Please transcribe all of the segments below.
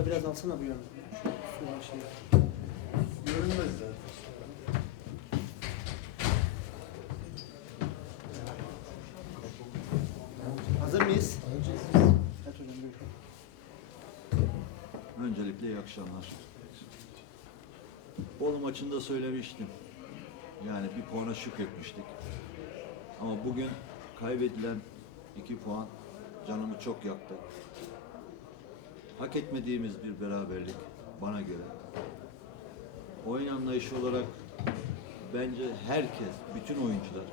da biraz alsana bu yana. Şu şey. Görünmez zaten. Hazır mıyız? Önce Evet hocam buyurun. Öncelikle iyi akşamlar. Bolu maçında söylemiştim. Yani bir puana şükretmiştik. Ama bugün kaybedilen iki puan canımı çok yaktı. Hak etmediğimiz bir beraberlik bana göre. Oyun anlayışı olarak bence herkes, bütün oyuncular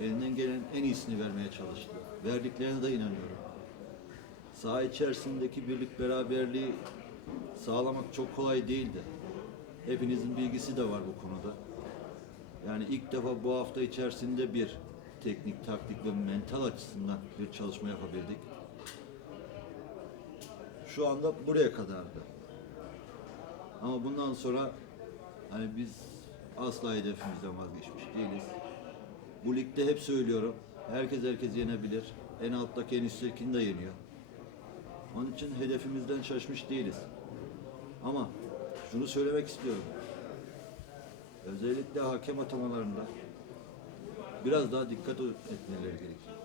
elinden gelen en iyisini vermeye çalıştı. Verdiklerine de inanıyorum. Saha içerisindeki birlik beraberliği sağlamak çok kolay değildi. Hepinizin bilgisi de var bu konuda. Yani ilk defa bu hafta içerisinde bir teknik, taktik ve mental açısından bir çalışma yapabildik. Şu anda buraya kadardı. Ama bundan sonra hani biz asla hedefimizden vazgeçmiş değiliz. Bu ligde hep söylüyorum. Herkes herkes yenebilir. En alttaki en üsttekini de yeniyor. Onun için hedefimizden şaşmış değiliz. Ama şunu söylemek istiyorum. Özellikle hakem atamalarında biraz daha dikkat etmeleri gerekiyor.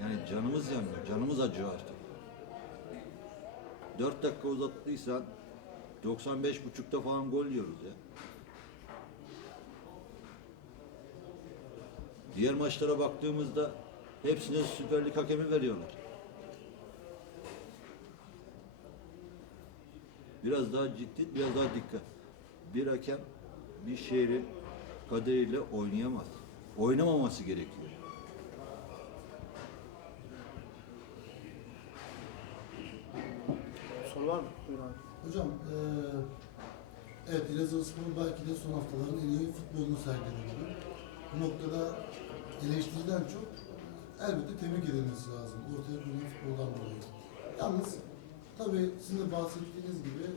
Yani canımız yanıyor, canımız acıyor artık. 4 dakika uzattıysan 95 buçukta falan gol yiyoruz ya. Diğer maçlara baktığımızda hepsine Süper Lig hakemi veriyorlar. Biraz daha ciddi, biraz daha dikkat. Bir hakem bir şehrin kaderiyle oynayamaz. Oynamaması gerekiyor. Soru var mı? Hocam eee evet Elazığspor belki de son haftaların en iyi futbolunu sergiledi. Bu noktada eleştiriden çok elbette tebrik edilmesi lazım. Ortaya koyulan futboldan dolayı. Yalnız tabii sizin de bahsettiğiniz gibi eee,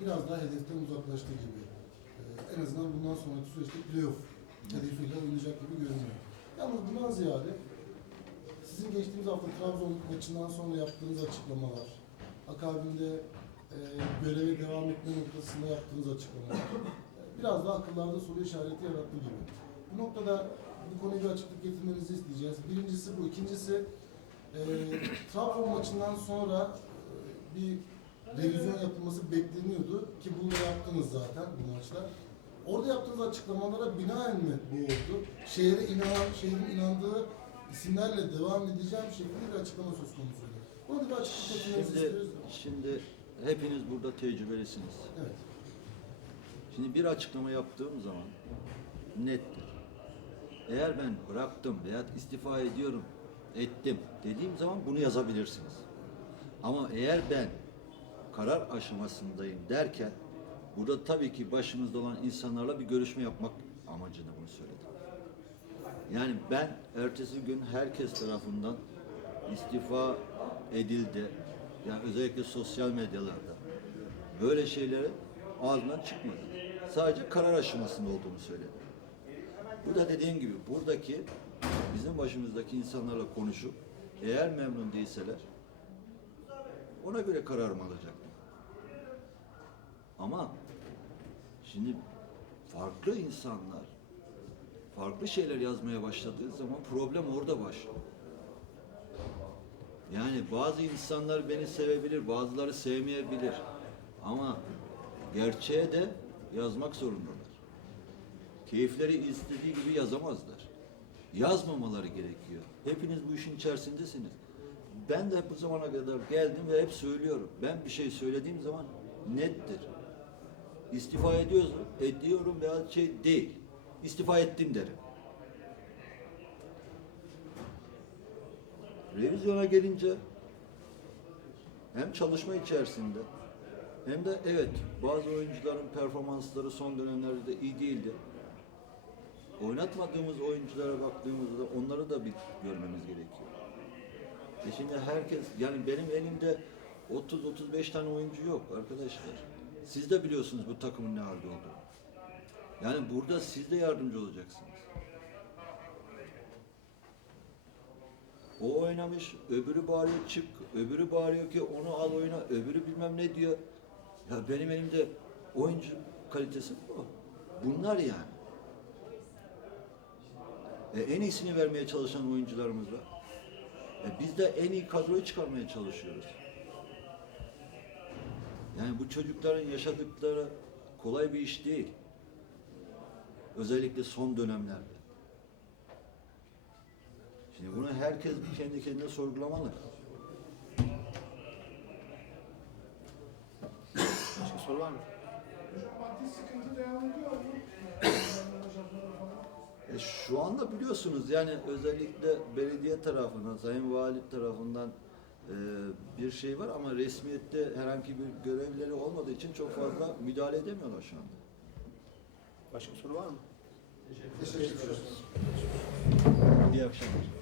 biraz daha hedeften uzaklaştı gibi. Eee, en azından bundan sonraki süreçte playoff hedefiyle oynayacak gibi görünüyor. Yalnız bundan ziyade sizin geçtiğimiz hafta Trabzon maçından sonra yaptığınız açıklamalar, akabinde e, göreve devam etme noktasında yaptığınız açıklamalar e, biraz daha akıllarda soru işareti yarattı gibi. Bu noktada bu konuya bir açıklık getirmenizi isteyeceğiz. Birincisi bu. İkincisi e, Trabzon maçından sonra e, bir revizyon yapılması bekleniyordu ki bunu da yaptınız zaten bu maçta. Orada yaptığınız açıklamalara binaen mi bu oldu? Şehre inanan, şehrin inandığı isimlerle devam edeceğim şeklinde bir açıklama söz konusuydu. Buna da getirmenizi Şimdi, istiyoruz. şimdi hepiniz burada tecrübelisiniz. Evet. Şimdi bir açıklama yaptığım zaman nettir. Eğer ben bıraktım veya istifa ediyorum, ettim dediğim zaman bunu yazabilirsiniz. Ama eğer ben karar aşamasındayım derken burada tabii ki başımızda olan insanlarla bir görüşme yapmak amacıyla bunu söyledim. Yani ben ertesi gün herkes tarafından istifa edildi. Yani özellikle sosyal medyalarda böyle şeyleri ağzından çıkmadı. Sadece karar aşamasında olduğunu söyledi. Bu da dediğim gibi buradaki bizim başımızdaki insanlarla konuşup eğer memnun değilseler ona göre kararımı alacaktım. Ama şimdi farklı insanlar farklı şeyler yazmaya başladığı zaman problem orada başlıyor. Yani bazı insanlar beni sevebilir, bazıları sevmeyebilir. Ama gerçeğe de yazmak zorundalar. Keyifleri istediği gibi yazamazlar. Yazmamaları gerekiyor. Hepiniz bu işin içerisindesiniz. Ben de bu zamana kadar geldim ve hep söylüyorum. Ben bir şey söylediğim zaman nettir. İstifa ediyoruz, ediyorum veya şey değil. İstifa ettim derim. Revizyona gelince hem çalışma içerisinde hem de evet bazı oyuncuların performansları son dönemlerde de iyi değildi. Oynatmadığımız oyunculara baktığımızda onları da bir görmemiz gerekiyor. E şimdi herkes yani benim elimde 30-35 tane oyuncu yok arkadaşlar. Siz de biliyorsunuz bu takımın ne halde olduğunu. Yani burada siz de yardımcı olacaksınız. O oynamış, öbürü bağırıyor çık, öbürü bağırıyor ki onu al oyna, öbürü bilmem ne diyor. Ya benim elimde oyuncu kalitesi bu. Bunlar yani. E, en iyisini vermeye çalışan oyuncularımız var. E, biz de en iyi kadroyu çıkarmaya çalışıyoruz. Yani bu çocukların yaşadıkları kolay bir iş değil. Özellikle son dönemlerde. Şimdi bunu herkes kendi kendine sorgulamalı. Başka soru var mı? Maddi sıkıntı devam ediyor mu? E şu anda biliyorsunuz yani özellikle belediye tarafından, Sayın Vali tarafından e, bir şey var ama resmiyette herhangi bir görevleri olmadığı için çok fazla müdahale edemiyorlar şu anda. Başka soru var mı? Teşekkür ederiz. İyi akşamlar.